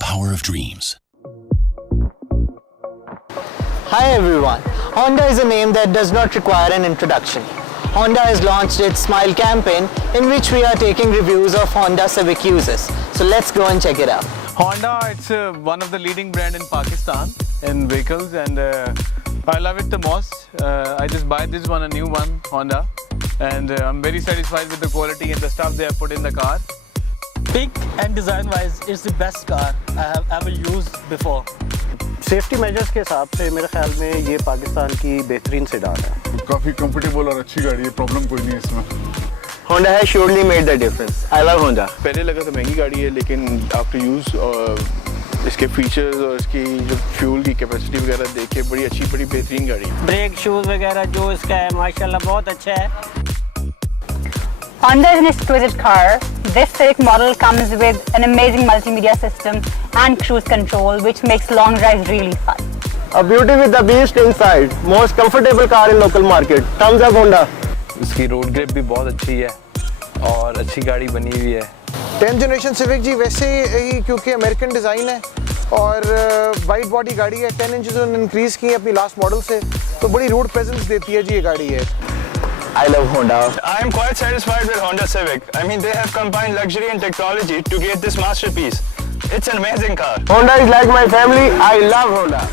power of dreams. Hi everyone, Honda is a name that does not require an introduction. Honda has launched its Smile campaign in which we are taking reviews of Honda Civic users. So let's go and check it out. Honda, it's one of the leading brand in Pakistan in vehicles, and I love it the most. I just buy this one, a new one, Honda, and I'm very satisfied with the quality and the stuff they have put in the car. Big and design wise, it's the best car I have ever used before. Safety measures के हिसाब से मेरे ख्याल में ये पाकिस्तान की बेहतरीन sedan है। काफ़ी कंफर्टेबल और अच्छी गाड़ी है, प्रॉब्लम कोई नहीं है इसमें। Honda has surely made the difference. I love Honda. पहले लगा था महंगी गाड़ी है, लेकिन आफ्टर यूज़ इसके फीचर्स और इसकी जो फ्यूल की कैपेसिटी वगैरह देख के बड़ी अच्छी, बड़ी बेहतरीन गाड़ी है। ब्रेक शूज वगैरह जो इसका है माशाल्लाह बहुत अच्छा है। Honda is an exquisite car. This Civic model comes with an amazing multimedia system and cruise control, which makes long drives really fun. A beauty with the beast inside. Most comfortable car in local market. Thumbs up Honda. इसकी road grip भी बहुत अच्छी है और अच्छी गाड़ी बनी हुई है। 10th जनरेशन सिविक जी वैसे ही क्योंकि अमेरिकन डिज़ाइन है और वाइड बॉडी गाड़ी है, 10 इंचेस उन्होंने इंक्रीज़ की है अपनी लास्ट मॉडल से, तो बड़ी रोड प्रेजेंस देती है जी ये गाड़ी है। I love Honda. I am quite satisfied with Honda Civic. I mean, they have combined luxury and technology to create this masterpiece. It's an amazing car. Honda is like my family. I love Honda.